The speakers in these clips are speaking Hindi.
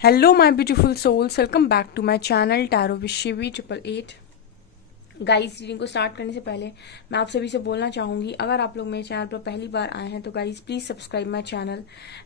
Hello, my beautiful souls. Welcome back to my channel Tarot with Shivi 888. Guys, reading को स्टार्ट करने से पहले मैं आप सभी से बोलना चाहूंगी, अगर आप लोग मेरे चैनल पर पहली बार आए हैं तो guys please subscribe my channel.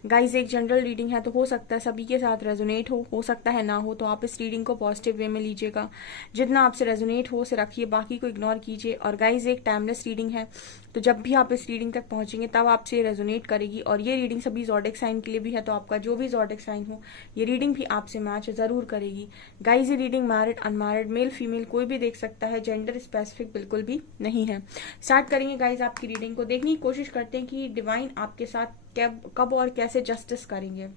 Guys, एक जनरल रीडिंग है तो हो सकता है सभी के साथ रेजोनेट हो सकता है ना हो, तो आप इस रीडिंग को पॉजिटिव वे में लीजिएगा। जितना आपसे रेजोनेट हो उसे रखिए, बाकी को इग्नोर कीजिए। और गाइस, एक टाइमलेस रीडिंग है, तो जब भी आप इस रीडिंग तक पहुंचेंगे तब आपसे रेजोनेट करेगी। और ये रीडिंग सभी ज़ोडिक साइन के लिए भी है, तो आपका जो भी ज़ोडिक साइन हो ये रीडिंग भी आपसे मैच जरूर करेगी। गाइस, ये reading married unmarried male female कोई भी देख सकता है, जेंडर स्पेसिफिक बिल्कुल भी नहीं है। स्टार्ट करेंगे गाइस आपकी रीडिंग को। देखने की कोशिश करते हैं कि डिवाइन आपके साथ कब और कैसे जस्टिस करेंगे।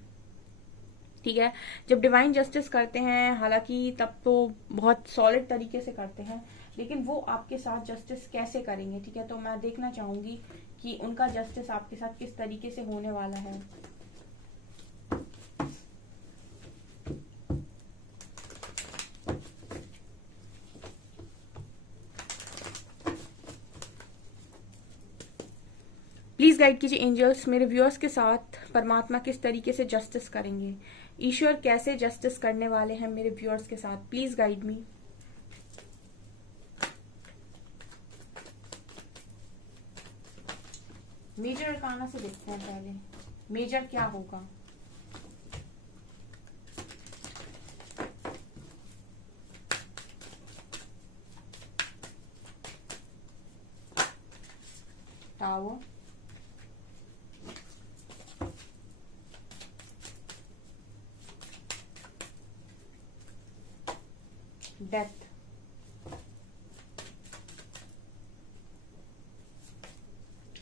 ठीक है, जब डिवाइन जस्टिस करते हैं, हालांकि तब तो बहुत सॉलिड तरीके से करते हैं, लेकिन वो आपके साथ जस्टिस कैसे करेंगे, ठीक है, तो मैं देखना चाहूंगी कि उनका जस्टिस आपके साथ किस तरीके से होने वाला है। प्लीज गाइड कीजिए एंजल्स, मेरे व्यूअर्स के साथ परमात्मा किस तरीके से जस्टिस करेंगे, ईश्वर कैसे जस्टिस करने वाले हैं मेरे व्यूअर्स के साथ। Please guide me. Major arcana से देखते हैं पहले, मेजर क्या होगा। Tower, death,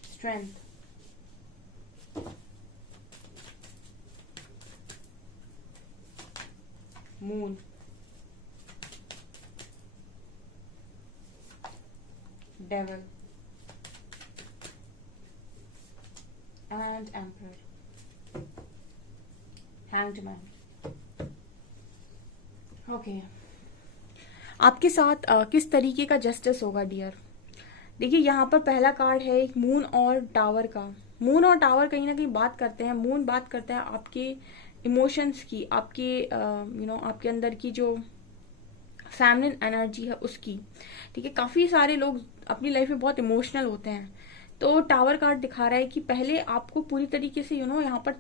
strength, moon, devil and emperor, hanged man. Okay, आपके साथ किस तरीके का जस्टिस होगा डियर। देखिए, यहाँ पर पहला कार्ड है एक मून और टावर का। मून और टावर कहीं ना कहीं बात करते हैं, मून बात करता है आपके इमोशंस की, आपके आपके अंदर की जो फेमिनिन एनर्जी है उसकी। ठीक है, काफी सारे लोग अपनी लाइफ में बहुत इमोशनल होते हैं, तो टावर कार्ड दिखा रहा है कि पहले आपको पूरी तरीके से यहाँ पर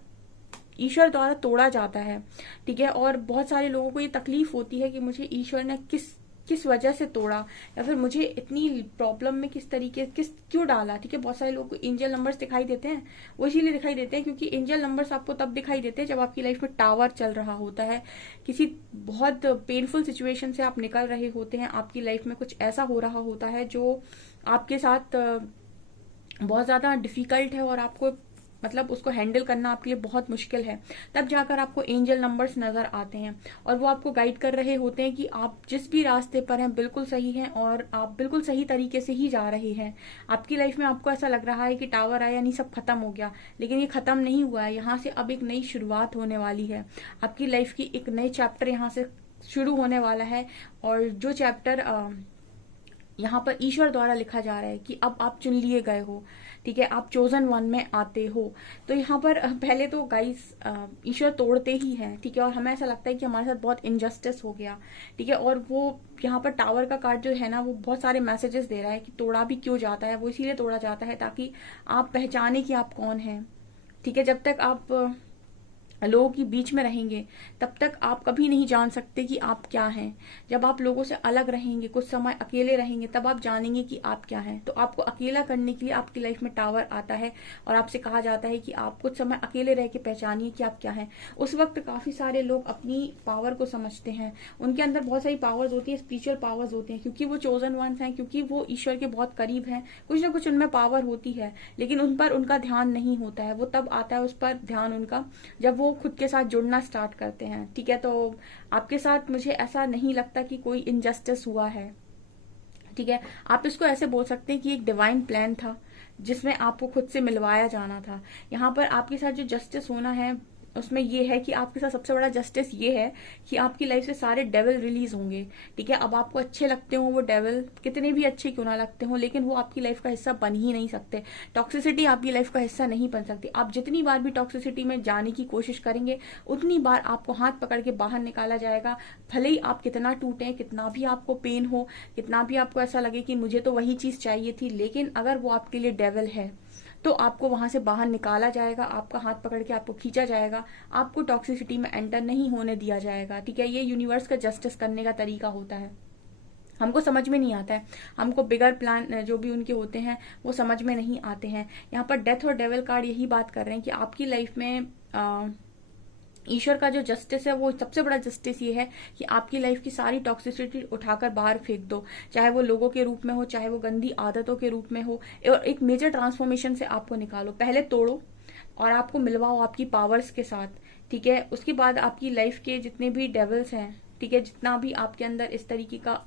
ईश्वर द्वारा तोड़ा जाता है। ठीक है, और बहुत सारे लोगों को ये तकलीफ होती है कि मुझे ईश्वर ने किस किस वजह से तोड़ा, या फिर मुझे इतनी प्रॉब्लम में किस क्यों डाला। ठीक है, बहुत सारे लोगों को एंजल नंबर्स दिखाई देते हैं, वो इसीलिए दिखाई देते हैं क्योंकि एंजल नंबर्स आपको तब दिखाई देते हैं जब आपकी लाइफ में टावर चल रहा होता है, किसी बहुत पेनफुल सिचुएशन से आप निकल रहे होते हैं, आपकी लाइफ में कुछ ऐसा हो रहा होता है जो आपके साथ बहुत ज्यादा डिफिकल्ट है और आपको मतलब उसको हैंडल करना आपके लिए बहुत मुश्किल है। तब जाकर आपको एंजल नंबर्स नजर आते हैं और वो आपको गाइड कर रहे होते हैं कि आप जिस भी रास्ते पर हैं बिल्कुल सही हैं और आप बिल्कुल सही तरीके से ही जा रहे हैं। आपकी लाइफ में आपको ऐसा लग रहा है कि टावर आया नहीं, सब खत्म हो गया, लेकिन ये खत्म नहीं हुआ है। यहाँ से अब एक नई शुरुआत होने वाली है, आपकी लाइफ की एक नई चैप्टर यहाँ से शुरू होने वाला है। और जो चैप्टर यहाँ पर ईश्वर द्वारा लिखा जा रहा है कि अब आप चुन लिए गए हो। ठीक है, आप चोजन वन में आते हो। तो यहाँ पर पहले तो गाइस ईश्वर तोड़ते ही हैं। ठीक है, और हमें ऐसा लगता है कि हमारे साथ बहुत इनजस्टिस हो गया। ठीक है, और वो यहाँ पर टावर का कार्ड जो है ना, वो बहुत सारे मैसेजेस दे रहा है कि तोड़ा भी क्यों जाता है। वो इसीलिए तोड़ा जाता है ताकि आप पहचाने कि आप कौन हैं। ठीक है, जब तक आप लोगों के बीच में रहेंगे तब तक आप कभी नहीं जान सकते कि आप क्या हैं। जब आप लोगों से अलग रहेंगे, कुछ समय अकेले रहेंगे, तब आप जानेंगे कि आप क्या हैं। तो आपको अकेला करने के लिए आपकी लाइफ में टावर आता है और आपसे कहा जाता है कि आप कुछ समय अकेले रह के पहचानिए कि आप क्या हैं। उस वक्त काफी सारे लोग अपनी पावर को समझते हैं, उनके अंदर बहुत सारी पावर्स होती है, स्पिरिचुअल पावर्स होती हैं, क्योंकि वो चोजन वंस हैं, क्योंकि वो ईश्वर के बहुत करीब हैं। कुछ ना कुछ उनमें पावर होती है, लेकिन उन पर उनका ध्यान नहीं होता है। वो तब आता है उस पर ध्यान उनका जब वो खुद के साथ जुड़ना स्टार्ट करते हैं। ठीक है, तो आपके साथ मुझे ऐसा नहीं लगता कि कोई इनजस्टिस हुआ है। ठीक है, आप इसको ऐसे बोल सकते हैं कि एक डिवाइन प्लान था जिसमें आपको खुद से मिलवाया जाना था। यहाँ पर आपके साथ जो जस्टिस होना है उसमें ये है कि आपके साथ सबसे बड़ा जस्टिस ये है कि आपकी लाइफ से सारे डेविल रिलीज होंगे। ठीक है, अब आपको अच्छे लगते हो वो डेविल, कितने भी अच्छे क्यों ना लगते हो, लेकिन वो आपकी लाइफ का हिस्सा बन ही नहीं सकते। टॉक्सिसिटी आपकी लाइफ का हिस्सा नहीं बन सकती। आप जितनी बार भी टॉक्सिसिटी में जाने की कोशिश करेंगे उतनी बार आपको हाथ पकड़ के बाहर निकाला जाएगा। भले ही आप कितना टूटे, कितना भी आपको पेन हो, कितना भी आपको ऐसा लगे कि मुझे तो वही चीज चाहिए थी, लेकिन अगर वो आपके लिए डेविल है तो आपको वहां से बाहर निकाला जाएगा, आपका हाथ पकड़ के आपको खींचा जाएगा, आपको टॉक्सिसिटी में एंटर नहीं होने दिया जाएगा। ठीक है, ये यूनिवर्स का जस्टिस करने का तरीका होता है। हमको समझ में नहीं आता है, हमको बिगर प्लान जो भी उनके होते हैं वो समझ में नहीं आते हैं। यहाँ पर डेथ और डेविल कार्ड यही बात कर रहे हैं कि आपकी लाइफ में ईश्वर का जो जस्टिस है वो सबसे बड़ा जस्टिस ये है कि आपकी लाइफ की सारी टॉक्सिसिटी उठाकर बाहर फेंक दो, चाहे वो लोगों के रूप में हो, चाहे वो गंदी आदतों के रूप में हो, और एक मेजर ट्रांसफॉर्मेशन से आपको निकालो। पहले तोड़ो और आपको मिलवाओ आपकी पावर्स के साथ। ठीक है, उसके बाद आपकी लाइफ के जितने भी डेविल्स हैं, ठीक है, जितना भी आपके अंदर इस तरीके का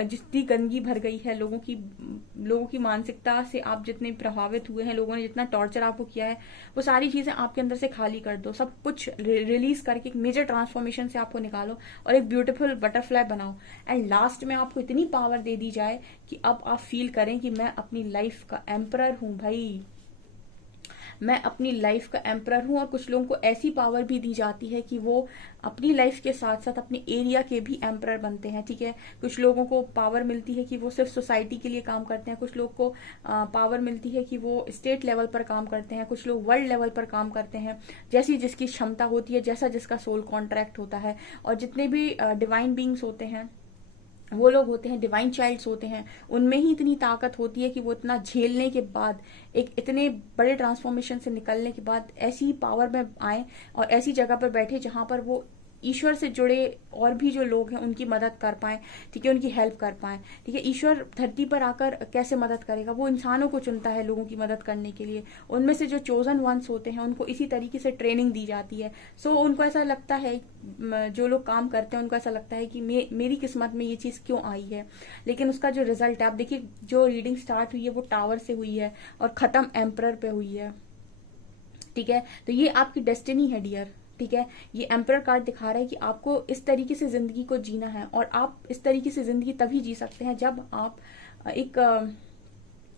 जितनी गंदगी भर गई है, लोगों की मानसिकता से आप जितने प्रभावित हुए हैं, लोगों ने जितना टॉर्चर आपको किया है, वो सारी चीजें आपके अंदर से खाली कर दो, सब कुछ रिलीज करके एक मेजर ट्रांसफॉर्मेशन से आपको निकालो और एक ब्यूटीफुल बटरफ्लाई बनाओ। एंड लास्ट में आपको इतनी पावर दे दी जाए कि अब आप फील करें कि मैं अपनी लाइफ का एम्परर हूं भाई, मैं अपनी लाइफ का एम्परर हूं। और कुछ लोगों को ऐसी पावर भी दी जाती है कि वो अपनी लाइफ के साथ साथ अपने एरिया के भी एम्परर बनते हैं। ठीक है, कुछ लोगों को पावर मिलती है कि वो सिर्फ सोसाइटी के लिए काम करते हैं, कुछ लोग को पावर मिलती है कि वो स्टेट लेवल पर काम करते हैं, कुछ लोग वर्ल्ड लेवल पर काम करते हैं, जैसी जिसकी क्षमता होती है, जैसा जिसका सोल कॉन्ट्रैक्ट होता है। और जितने भी डिवाइन बींग्स होते हैं वो लोग होते हैं, डिवाइन चाइल्ड्स होते हैं, उनमें ही इतनी ताकत होती है कि वो इतना झेलने के बाद, एक इतने बड़े ट्रांसफॉर्मेशन से निकलने के बाद ऐसी पावर में आए और ऐसी जगह पर बैठे जहां पर वो ईश्वर से जुड़े और भी जो लोग हैं उनकी मदद कर पाए। ठीक है, उनकी हेल्प कर पाए। ठीक है, ईश्वर धरती पर आकर कैसे मदद करेगा, वो इंसानों को चुनता है लोगों की मदद करने के लिए। उनमें से जो चोजन वंस होते हैं उनको इसी तरीके से ट्रेनिंग दी जाती है। सो उनको ऐसा लगता है, जो लोग काम करते हैं उनको ऐसा लगता है कि मेरी किस्मत में ये चीज क्यों आई है, लेकिन उसका जो रिजल्ट है, आप देखिए जो रीडिंग स्टार्ट हुई है वो टावर से हुई है और खत्म एम्परर पे हुई है। ठीक है, तो ये आपकी डेस्टिनी है डियर। ठीक है, ये एम्परर कार्ड दिखा रहा है कि आपको इस तरीके से जिंदगी को जीना है, और आप इस तरीके से जिंदगी तभी जी सकते हैं जब आप एक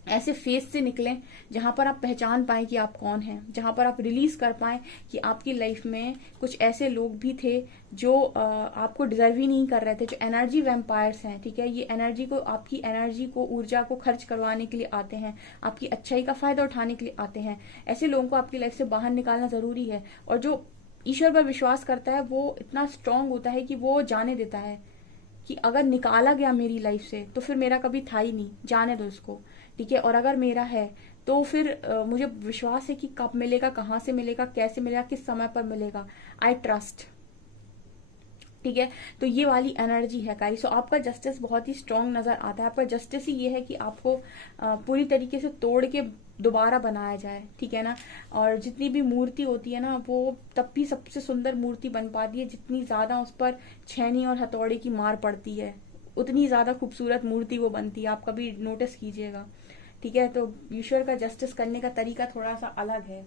ऐसे फेज से निकलें जहां पर आप पहचान पाएं कि आप कौन हैं, जहां पर आप रिलीज कर पाएं कि आपकी लाइफ में कुछ ऐसे लोग भी थे जो आपको डिजर्व ही नहीं कर रहे थे, जो एनर्जी वैम्पायर्स हैं। ठीक है, ये एनर्जी को, आपकी एनर्जी को, ऊर्जा को खर्च करवाने के लिए आते हैं, आपकी अच्छाई का फायदा उठाने के लिए आते हैं। ऐसे लोगों को आपकी लाइफ से बाहर निकालना जरूरी है। और जो ईश्वर पर विश्वास करता है वो इतना स्ट्रांग होता है कि वो जाने देता है कि अगर निकाला गया मेरी लाइफ से तो फिर मेरा कभी था ही नहीं, जाने दो इसको। ठीक है, और अगर मेरा है तो फिर मुझे विश्वास है कि कब मिलेगा, कहाँ से मिलेगा, कैसे मिलेगा, किस समय पर मिलेगा। I trust. ठीक है, तो ये वाली एनर्जी है गाइस। सो आपका जस्टिस बहुत ही स्ट्रांग नजर आता है। आपका जस्टिस ही ये है कि आपको पूरी तरीके से तोड़ के दोबारा बनाया जाए। ठीक है ना, और जितनी भी मूर्ति होती है ना वो तब भी सबसे सुंदर मूर्ति बन पाती है जितनी ज्यादा उस पर छेनी और हथौड़े की मार पड़ती है, उतनी ज्यादा खूबसूरत मूर्ति वो बनती है। आप कभी नोटिस कीजिएगा। ठीक है, तो ईश्वर का जस्टिस करने का तरीका थोड़ा सा अलग है।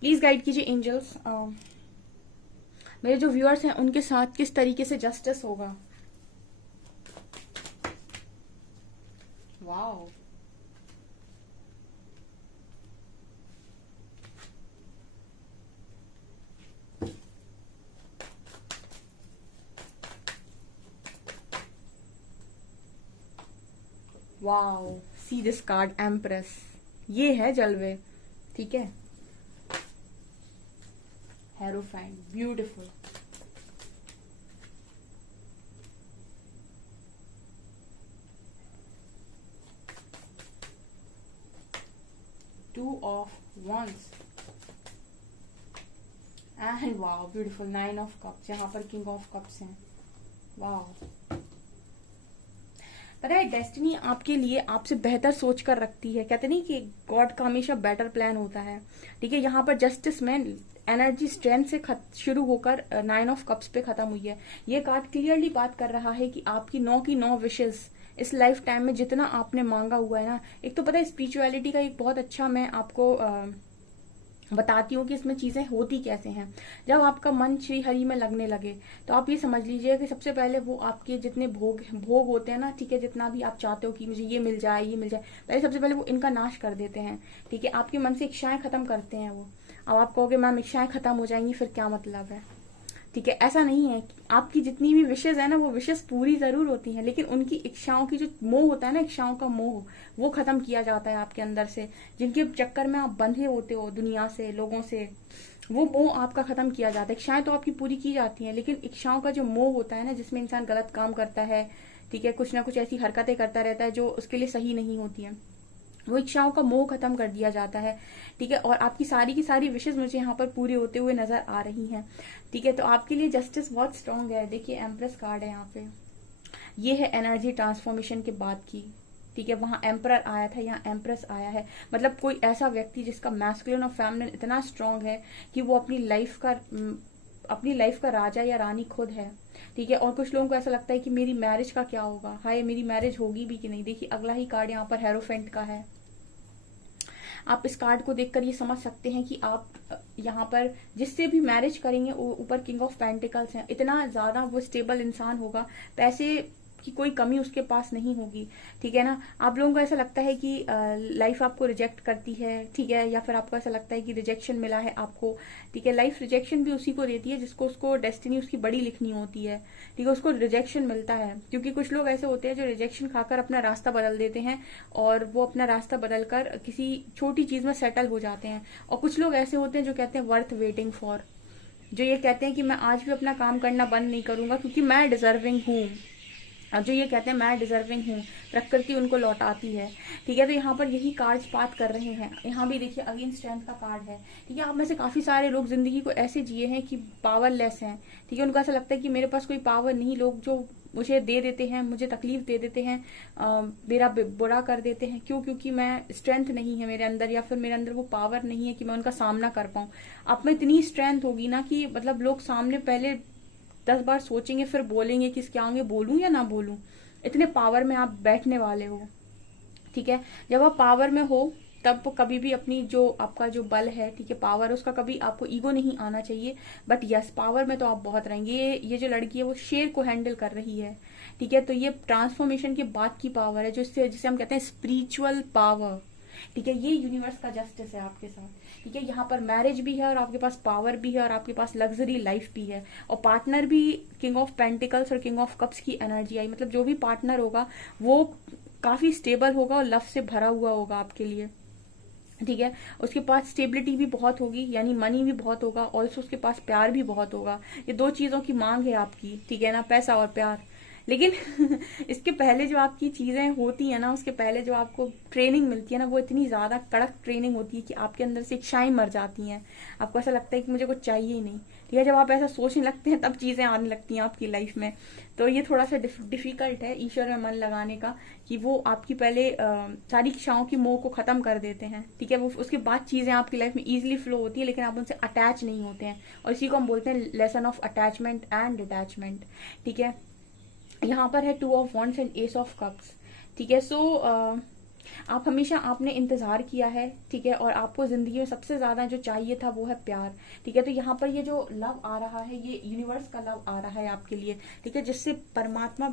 प्लीज गाइड कीजिए एंजल्स, मेरे जो व्यूअर्स हैं उनके साथ किस तरीके से जस्टिस होगा। Wow, wow, see this card empress, ये है जलवे। ठीक है, hierophant, beautiful. Two of wands and wow, beautiful 9 of cups, जहां पर किंग ऑफ कप्स हैं। वाओ, पता है डेस्टिनी आपके लिए आपसे बेहतर सोच कर रखती है। कहते नहीं कि गॉड का हमेशा बेटर प्लान होता है। ठीक है, यहाँ पर जस्टिस में एनर्जी स्ट्रेंथ से शुरू होकर 9 ऑफ कप्स पे खत्म हुई है। ये कार्ड क्लियरली बात कर रहा है कि आपकी 9 की 9 विशेस इस लाइफ टाइम में जितना आपने मांगा हुआ है ना, एक तो पता है स्पिरिचुअलिटी का एक बहुत अच्छा मैं आपको बताती हूँ कि इसमें चीजें होती कैसे हैं। जब आपका मन श्री हरि में लगने लगे तो आप ये समझ लीजिए कि सबसे पहले वो आपके जितने भोग भोग होते हैं ना, ठीक है, जितना भी आप चाहते हो कि मुझे ये मिल जाए ये मिल जाए, पहले सबसे पहले वो इनका नाश कर देते हैं। ठीक है, आपके मन से इच्छाएं खत्म करते हैं वो। अब आप कहोगे मैम इच्छाएं खत्म हो जाएंगी फिर क्या मतलब है? ठीक है, ऐसा नहीं है। आपकी जितनी भी विशेष है ना, वो विशेष पूरी जरूर होती हैं, लेकिन उनकी इच्छाओं की जो मोह होता है ना, इच्छाओं का मोह, वो खत्म किया जाता है आपके अंदर से। जिनके चक्कर में आप बंधे होते हो दुनिया से, लोगों से, वो मोह आपका खत्म किया जाता है। इच्छाएं तो आपकी पूरी की जाती हैं, लेकिन इच्छाओं का जो मोह होता है ना, जिसमें इंसान गलत काम करता है, ठीक है, कुछ ना कुछ ऐसी हरकतें करता रहता है जो उसके लिए सही नहीं होती है, वो इच्छाओं का मोह खत्म कर दिया जाता है। ठीक है, और आपकी सारी की सारी विशेष मुझे यहाँ पर पूरी होते हुए नजर आ रही हैं। ठीक है, तो आपके लिए जस्टिस बहुत स्ट्रांग है। देखिए एम्प्रेस कार्ड है यहाँ पे, ये है एनर्जी ट्रांसफॉर्मेशन के बाद की। ठीक है, वहां एम्परर आया था, यहाँ एम्प्रेस आया है। मतलब कोई ऐसा व्यक्ति जिसका मैस्कुलिन और फेमिनिन इतना स्ट्रांग है कि वो अपनी लाइफ का राजा या रानी खुद है। ठीक है, और कुछ लोगों को ऐसा लगता है कि मेरी मैरिज का क्या होगा, हाय मेरी मैरिज होगी भी कि नहीं। देखिए अगला ही कार्ड यहाँ पर हेरोफेंट का है। आप इस कार्ड को देखकर ये समझ सकते हैं कि आप यहाँ पर जिससे भी मैरिज करेंगे, ऊपर किंग ऑफ पेंटिकल्स है, इतना ज्यादा वो स्टेबल इंसान होगा, पैसे की कोई कमी उसके पास नहीं होगी। ठीक है ना, आप लोगों को ऐसा लगता है कि लाइफ आपको रिजेक्ट करती है, ठीक है, या फिर आपको ऐसा लगता है कि रिजेक्शन मिला है आपको। ठीक है, लाइफ रिजेक्शन भी उसी को देती है जिसको उसको डेस्टिनी उसकी बड़ी लिखनी होती है। ठीक है, उसको रिजेक्शन मिलता है, क्योंकि कुछ लोग ऐसे होते हैं जो रिजेक्शन खाकर अपना रास्ता बदल देते हैं और वो अपना रास्ता बदल कर किसी छोटी चीज में सेटल हो जाते हैं। और कुछ लोग ऐसे होते हैं जो कहते हैं वर्थ वेटिंग फॉर, जो ये कहते हैं कि मैं आज भी अपना काम करना बंद नहीं करूंगा क्योंकि मैं डिजर्विंग हूँ। अब जो ये कहते हैं मैं डिजर्विंग हूँ, प्रकृति उनको लौटाती है। ठीक है, तो यहाँ पर यही कार्ड्स बात कर रहे हैं। यहाँ भी देखिए अगेन स्ट्रेंथ का कार्ड है। ठीक है, आप में से काफी सारे लोग जिंदगी को ऐसे जिए हैं कि पावरलेस हैं। ठीक है, उनको ऐसा लगता है कि मेरे पास कोई पावर नहीं, लोग जो मुझे दे देते हैं, मुझे तकलीफ दे देते हैं, मेरा बुरा कर देते हैं। क्यों? क्योंकि मैं स्ट्रेंथ नहीं है मेरे अंदर, या फिर मेरे अंदर वो पावर नहीं है कि मैं उनका सामना कर पाऊं। आप में इतनी स्ट्रेंथ होगी ना कि मतलब लोग सामने पहले 10 बार सोचेंगे फिर बोलेंगे कि इसके आगे बोलूं या ना बोलूं। इतने पावर में आप बैठने वाले हो। ठीक है, जब आप पावर में हो तब कभी भी अपनी जो आपका जो बल है, ठीक है, पावर, उसका कभी आपको ईगो नहीं आना चाहिए। बट यस, पावर में तो आप बहुत रहेंगे। ये जो लड़की है वो शेर को हैंडल कर रही है। ठीक है, तो ये ट्रांसफॉर्मेशन के बाद की पावर है, जिसे हम कहते हैं स्पिरिचुअल पावर। ठीक है, ये यूनिवर्स का जस्टिस है आपके साथ। ठीक है, यहाँ पर मैरिज भी है और आपके पास पावर भी है और आपके पास लग्जरी लाइफ भी है, और पार्टनर भी किंग ऑफ पेंटिकल्स और किंग ऑफ कप्स की एनर्जी आई। मतलब जो भी पार्टनर होगा वो काफी स्टेबल होगा और लव से भरा हुआ होगा आपके लिए। ठीक है, उसके पास स्टेबिलिटी भी बहुत होगी, यानी मनी भी बहुत होगा, ऑल्सो उसके पास प्यार भी बहुत होगा। ये दो चीजों की मांग है आपकी। ठीक है ना, पैसा और प्यार। लेकिन इसके पहले जो आपकी चीजें होती है ना, उसके पहले जो आपको ट्रेनिंग मिलती है ना, वो इतनी ज्यादा कड़क ट्रेनिंग होती है कि आपके अंदर से इच्छाएं मर जाती हैं। आपको ऐसा लगता है कि मुझे कुछ चाहिए ही नहीं। ठीक है, जब आप ऐसा सोचने लगते हैं तब चीजें आने लगती हैं आपकी लाइफ में। तो ये थोड़ा सा डिफिकल्ट है ईश्वर में मन लगाने का, कि वो आपकी पहले सारी इच्छाओं की मोह को खत्म कर देते हैं। ठीक है, वो उसके बाद चीजें आपकी लाइफ में इजिली फ्लो होती है, लेकिन आप उनसे अटैच नहीं होते हैं, और इसी को हम बोलते हैं lesson of attachment and detachment. ठीक है, यहाँ पर है 2 of wands and S of cups. ठीक है, सो आप हमेशा आपने इंतजार किया है। ठीक है, और आपको जिंदगी में सबसे ज्यादा जो चाहिए था वो है प्यार। ठीक है, तो यहाँ पर ये जो लव आ रहा है, ये यूनिवर्स का लव आ रहा है आपके लिए। ठीक है, जिससे परमात्मा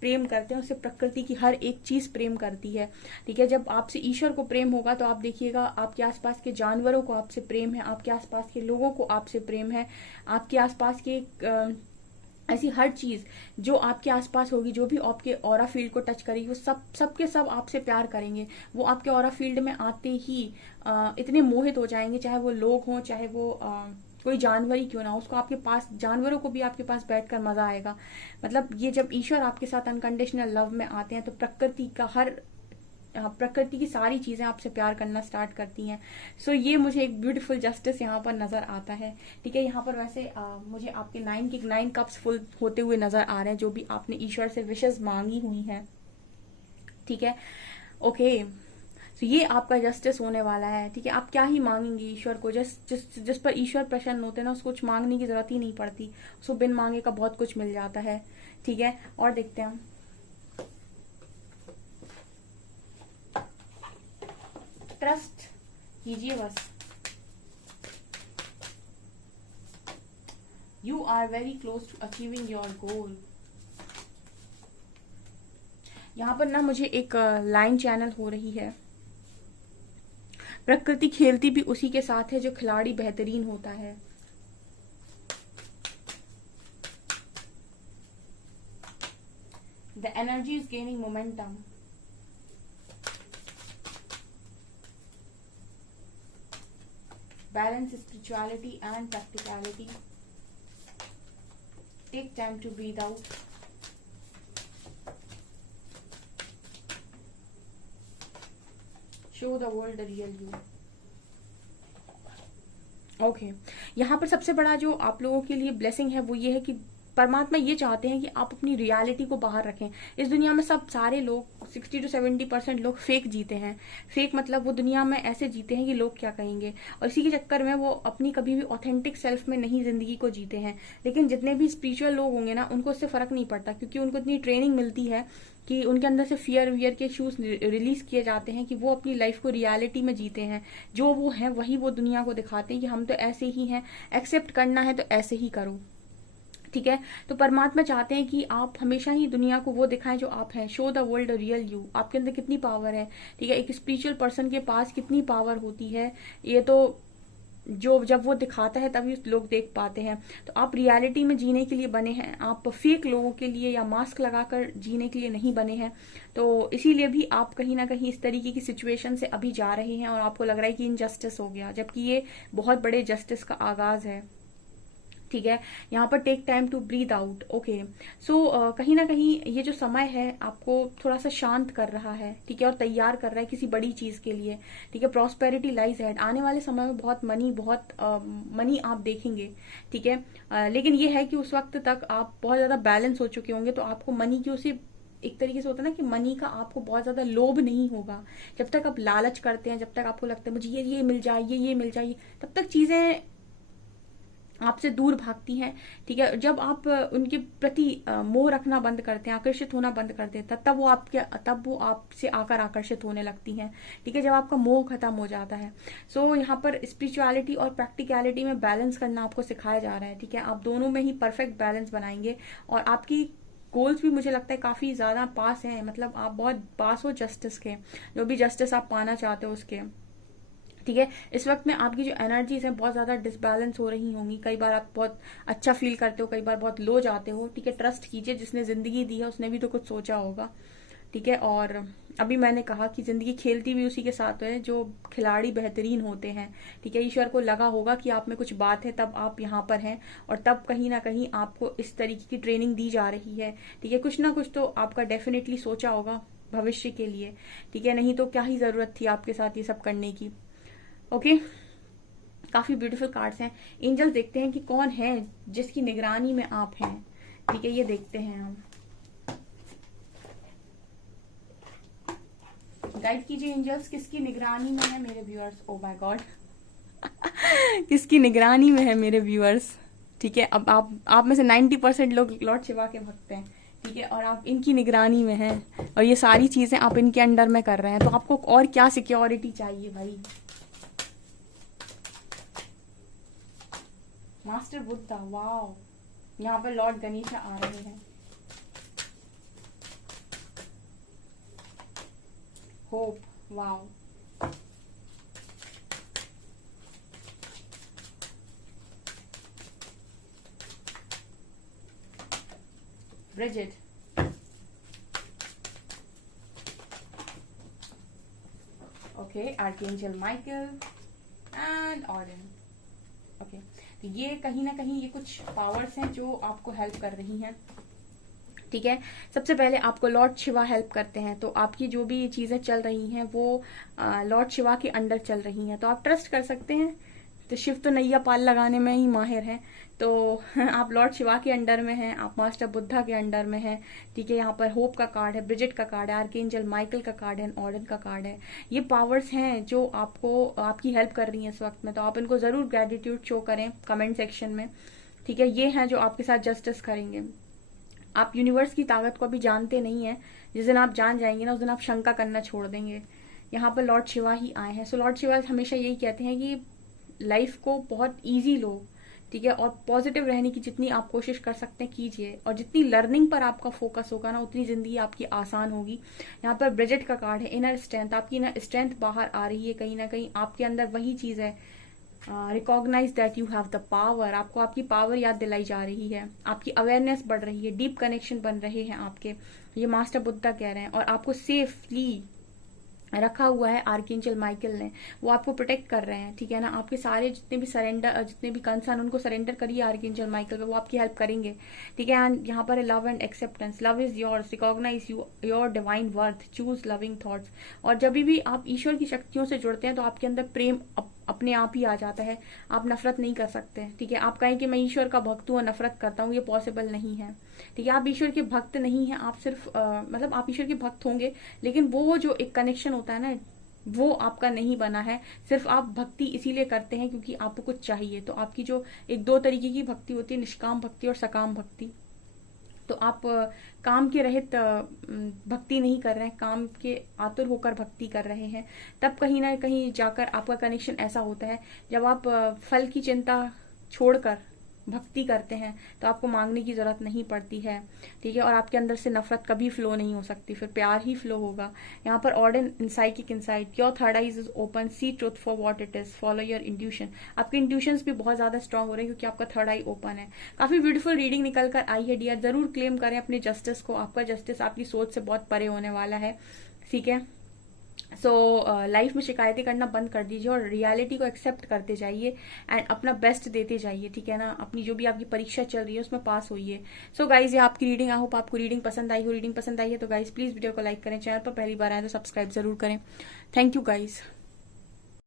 प्रेम करते हैं, उससे प्रकृति की हर एक चीज प्रेम करती है। ठीक है, जब आपसे ईश्वर को प्रेम होगा तो आप देखिएगा आपके आसपास के जानवरों को आपसे प्रेम है, आपके आसपास के लोगों को आपसे प्रेम है, आपके आसपास के ऐसी हर चीज जो आपके आसपास होगी, जो भी आपके ऑरा फील्ड को टच करेगी, वो सबके सब आपसे प्यार करेंगे। वो आपके ऑरा फील्ड में आते ही इतने मोहित हो जाएंगे, चाहे वो लोग हों, चाहे वो कोई जानवर ही क्यों ना हो, उसको आपके पास, जानवरों को भी आपके पास बैठकर मजा आएगा। मतलब ये जब ईश्वर आपके साथ अनकंडीशनल लव में आते हैं तो प्रकृति की सारी चीजें आपसे प्यार करना स्टार्ट करती हैं। सो ये मुझे एक ब्यूटीफुल जस्टिस यहाँ पर नजर आता है। ठीक है, यहाँ पर वैसे मुझे आपके 9 कप्स फुल होते हुए नजर आ रहे हैं, जो भी आपने ईश्वर से विशेष मांगी हुई है। ठीक है, ओके, तो ये आपका जस्टिस होने वाला है, ठीक है। आप क्या ही मांगेंगे ईश्वर को, जिस पर ईश्वर प्रसन्न होते हैं ना, उसको कुछ मांगने की जरूरत ही नहीं पड़ती, उसको बिन मांगे का बहुत कुछ मिल जाता है, ठीक है। और देखते हैं हम, ट्रस्ट कीजिए बस। You are very close to achieving your goal. यहां पर ना मुझे एक लाइन चैनल हो रही है, प्रकृति खेलती भी उसी के साथ है जो खिलाड़ी बेहतरीन होता है। The energy is gaining momentum. Balance spirituality and practicality. Take time to breathe out. Show the world the real you. Okay, यहाँ पर सबसे बड़ा जो आप लोगों के लिए ब्लेसिंग है वो ये है कि परमात्मा ये चाहते हैं कि आप अपनी रियलिटी को बाहर रखें। इस दुनिया में सब सारे लोग 60 to 70% लोग फेक जीते हैं। फेक मतलब वो दुनिया में ऐसे जीते हैं कि लोग क्या कहेंगे, और इसी के चक्कर में वो अपनी कभी भी ऑथेंटिक सेल्फ में नहीं जिंदगी को जीते हैं। लेकिन जितने भी स्पिरिचुअल लोग होंगे ना, उनको इससे फर्क नहीं पड़ता, क्योंकि उनको इतनी ट्रेनिंग मिलती है कि उनके अंदर से फियर वियर के इश्यूज रिलीज किए जाते हैं कि वो अपनी लाइफ को रियलिटी में जीते हैं। जो वो हैं वही वो दुनिया को दिखाते हैं कि हम तो ऐसे ही हैं, एक्सेप्ट करना है तो ऐसे ही करो, ठीक है। तो परमात्मा चाहते हैं कि आप हमेशा ही दुनिया को वो दिखाएं जो आप हैं। Show the world real you. आपके अंदर कितनी पावर है, ठीक है। एक स्पिरिचुअल पर्सन के पास कितनी पावर होती है, ये तो जो जब वो दिखाता है तभी लोग देख पाते हैं। तो आप रियलिटी में जीने के लिए बने हैं, आप फेक लोगों के लिए या मास्क लगाकर जीने के लिए नहीं बने हैं। तो इसीलिए भी आप कहीं ना कहीं इस तरीके की सिचुएशन से अभी जा रहे हैं और आपको लग रहा है कि इनजस्टिस हो गया, जबकि ये बहुत बड़े जस्टिस का आगाज है, ठीक है। यहाँ पर take time to breathe out. Okay, so कहीं ना कहीं ये जो समय है आपको थोड़ा सा शांत कर रहा है, ठीक है, और तैयार कर रहा है किसी बड़ी चीज के लिए, ठीक है। Prosperity lies head. आने वाले समय में बहुत मनी आप देखेंगे, ठीक है। लेकिन ये है कि उस वक्त तक आप बहुत ज्यादा बैलेंस हो चुके होंगे, तो आपको मनी की उसी एक तरीके से होता है ना कि मनी का आपको बहुत ज्यादा लोभ नहीं होगा। जब तक आप लालच करते हैं, जब तक आपको लगता है मुझे ये मिल जाए, ये मिल जाए, तब तक चीजें आपसे दूर भागती हैं, ठीक है। जब आप उनके प्रति मोह रखना बंद करते हैं, आकर्षित होना बंद कर देते हैं, तब वो आपसे आकर आकर्षित होने लगती हैं, ठीक है, जब आपका मोह खत्म हो जाता है। सो यहाँ पर स्पिरिचुअलिटी और प्रैक्टिकलिटी में बैलेंस करना आपको सिखाया जा रहा है, ठीक है। आप दोनों में ही परफेक्ट बैलेंस बनाएंगे और आपकी गोल्स भी मुझे लगता है काफी ज्यादा पास हैं, मतलब आप बहुत पास हो जस्टिस के, जो भी जस्टिस आप पाना चाहते हो उसके, ठीक है। इस वक्त में आपकी जो एनर्जीज हैं बहुत ज्यादा डिसबैलेंस हो रही होंगी। कई बार आप बहुत अच्छा फील करते हो, कई बार बहुत लो जाते हो, ठीक है। ट्रस्ट कीजिए, जिसने जिंदगी दी है उसने भी तो कुछ सोचा होगा, ठीक है। और अभी मैंने कहा कि जिंदगी खेलती भी उसी के साथ है जो खिलाड़ी बेहतरीन होते हैं, ठीक है। ईश्वर को लगा होगा कि आप में कुछ बात है, तब आप यहाँ पर हैं, और तब कहीं ना कहीं आपको इस तरीके की ट्रेनिंग दी जा रही है, ठीक है। कुछ ना कुछ तो आपका डेफिनेटली सोचा होगा भविष्य के लिए, ठीक है। नहीं तो क्या ही जरूरत थी आपके साथ ये सब करने की। ओके, काफी ब्यूटीफुल कार्ड्स हैं। एंजल्स देखते हैं कि कौन है जिसकी निगरानी में आप हैं, ठीक है। ये देखते हैं हम, गाइड कीजिए एंजल्स, किसकी निगरानी में है मेरे व्यूअर्स। ओ माय गॉड किसकी निगरानी में है मेरे व्यूअर्स, ठीक है। अब आप में से 90% लोग लॉर्ड शिवा के भक्त हैं, ठीक है, और आप इनकी निगरानी में हैं और ये सारी चीजें आप इनके अंडर में कर रहे हैं, तो आपको और क्या सिक्योरिटी चाहिए भाई। मास्टर बुद्धा, वाओ, यहाँ पर लॉर्ड गणेशा आ रहे हैं। Hope, wow, Brigid, okay, archangel Michael and Orden. Okay, तो ये कहीं ना कहीं ये कुछ पावर्स हैं जो आपको हेल्प कर रही हैं, ठीक है। सबसे पहले आपको लॉर्ड शिवा हेल्प करते हैं, तो आपकी जो भी चीजें चल रही हैं वो लॉर्ड शिवा के अंडर चल रही हैं, तो आप ट्रस्ट कर सकते हैं। तो शिव तो नैया पाल लगाने में ही माहिर है, तो आप लॉर्ड शिवा के अंडर में हैं, आप मास्टर बुद्धा के अंडर में हैं, ठीक है। यहाँ पर होप का कार्ड है, ब्रिजिट का कार्ड है, आर्कएंजल माइकल का कार्ड है, ऑर्डन का कार्ड है। ये पावर्स हैं जो आपको आपकी हेल्प कर रही हैं इस वक्त में, तो आप इनको जरूर ग्रेटिट्यूड शो करें कमेंट सेक्शन में, ठीक है। ये हैं जो आपके साथ जस्टिस करेंगे। आप यूनिवर्स की ताकत को अभी जानते नहीं है, जिस दिन आप जान जाएंगे ना उस दिन आप शंका करना छोड़ देंगे। यहाँ पर लॉर्ड शिवा ही आए हैं। सो लॉर्ड शिवा हमेशा यही कहते हैं कि लाइफ को बहुत ईजी लो, ठीक है, और पॉजिटिव रहने की जितनी आप कोशिश कर सकते हैं कीजिए, और जितनी लर्निंग पर आपका फोकस होगा ना उतनी जिंदगी आपकी आसान होगी। यहाँ पर ब्रिजिट का कार्ड है, इनर स्ट्रेंथ, आपकी इनर स्ट्रेंथ बाहर आ रही है, कहीं ना कहीं आपके अंदर वही चीज है, recognise that you have the power, आपको आपकी पावर याद दिलाई जा रही है, आपकी अवेयरनेस बढ़ रही है, डीप कनेक्शन बन रहे हैं आपके, ये मास्टर बुद्धा कह रहे हैं। और आपको सेफली रखा हुआ है आर्कएंजल माइकल ने, वो आपको प्रोटेक्ट कर रहे हैं, ठीक है ना। आपके सारे जितने भी सरेंडर, जितने भी कंसर्न, उनको सरेंडर करिए आर्कएंजल माइकल पे, वो आपकी हेल्प करेंगे, ठीक है। एंड यहाँ पर love and acceptance, love is yours, recognise your divine worth, choose loving thoughts. और जब भी आप ईश्वर की शक्तियों से जुड़ते हैं तो आपके अंदर प्रेम अपने आप ही आ जाता है, आप नफरत नहीं कर सकते, ठीक है। आप कहें कि मैं ईश्वर का भक्त हूँ और नफरत करता हूँ, ये पॉसिबल नहीं है, ठीक है। आप ईश्वर के भक्त नहीं हैं, आप सिर्फ मतलब आप ईश्वर के भक्त होंगे, लेकिन वो जो एक कनेक्शन होता है ना वो आपका नहीं बना है। सिर्फ आप भक्ति इसीलिए करते हैं क्योंकि आपको कुछ चाहिए। तो आपकी जो एक दो तरीके की भक्ति होती है, निष्काम भक्ति और सकाम भक्ति। तो आप काम के रहित भक्ति नहीं कर रहे हैं, काम के आतुर होकर भक्ति कर रहे हैं। तब कहीं ना कहीं जाकर आपका कनेक्शन ऐसा होता है, जब आप फल की चिंता छोड़कर भक्ति करते हैं तो आपको मांगने की जरूरत नहीं पड़ती है, ठीक है। और आपके अंदर से नफरत कभी फ्लो नहीं हो सकती, फिर प्यार ही फ्लो होगा। यहाँ पर Orden in psychic insight, your third eyes is open, see truth for what it is, follow your intuition. आपके इंट्यूशंस भी बहुत ज्यादा स्ट्रांग हो रहे हैं क्योंकि आपका थर्ड आई ओपन है। काफी ब्यूटीफुल रीडिंग निकल कर आई है डियर, जरूर क्लेम करें अपने जस्टिस को, आपका जस्टिस आपकी सोच से बहुत परे होने वाला है, ठीक है। सो लाइफ में शिकायतें करना बंद कर दीजिए और रियलिटी को एक्सेप्ट करते जाइए एंड अपना बेस्ट देते जाइए, ठीक है ना। अपनी जो भी आपकी परीक्षा चल रही है उसमें पास होइए। सो गाइज ये आपकी रीडिंग, आई होप आपको रीडिंग पसंद आई हो। रीडिंग पसंद आई है तो गाइज प्लीज वीडियो को लाइक करें, चैनल पर पहली बार आए तो सब्सक्राइब जरूर करें। Thank you guys.